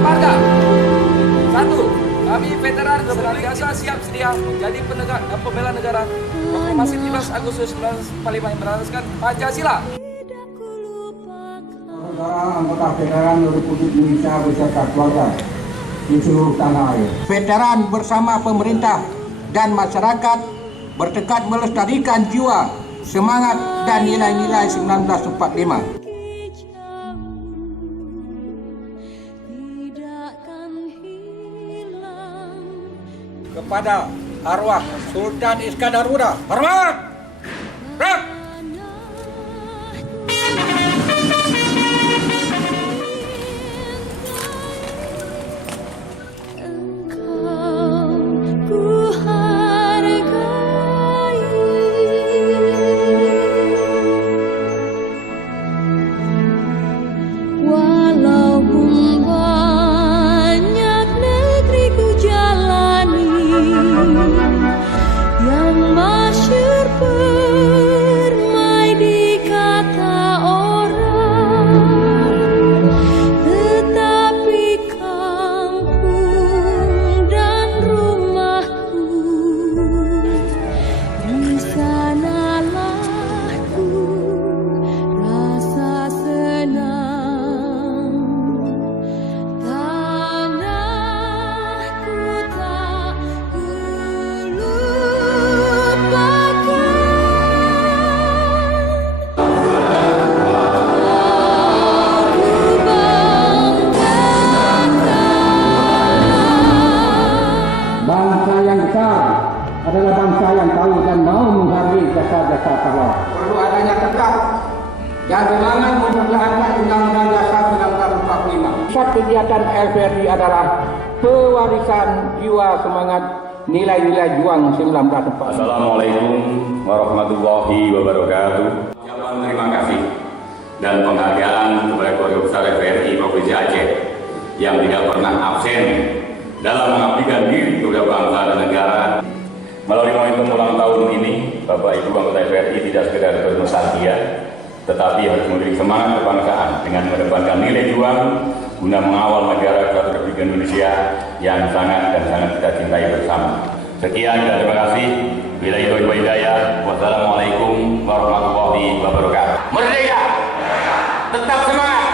Marga. 1. Kami veteran senantiasa siap sedia menjadi penegak dan pembela negara. Proklamasi 17 Agustus 1945 yang berasaskan Pancasila. Saudara anggota veteran Republik Indonesia beserta keluarga di seluruh tanah air. Veteran bersama pemerintah dan masyarakat bertekad melestarikan jiwa, semangat dan nilai-nilai 1945. Kepada arwah Sultan Iskandar Muda, hormat! Rak! Adalah bangsa yang tahu dan mau menghargai jasa-jasa pahlawan. Perlu adanya tegak dan semangat mempertahankan Undang-Undang Dasar 1945. Pusat kegiatan LVRI adalah pewarisan jiwa semangat nilai-nilai juang 1945. Assalamualaikum warahmatullahi wabarakatuh. Ucapan terima kasih dan penghargaan kepada Keluarga Besar LVRI Provinsi Aceh yang tidak pernah absen dalam mengabdikan diri kepada bangsa dan negara. Melalui momentum ulang tahun ini, Bapak Ibu anggota LVRI tidak sekedar bernostalgia, tetapi harus memiliki semangat kebangsaan dengan mengedepankan nilai juang guna mengawal negara Kesatuan Republik Indonesia yang sangat kita cintai bersama. Sekian dan terima kasih. Billahi taufiq wal hidayah. Wassalamualaikum warahmatullahi wabarakatuh. Merdeka! Tetap semangat!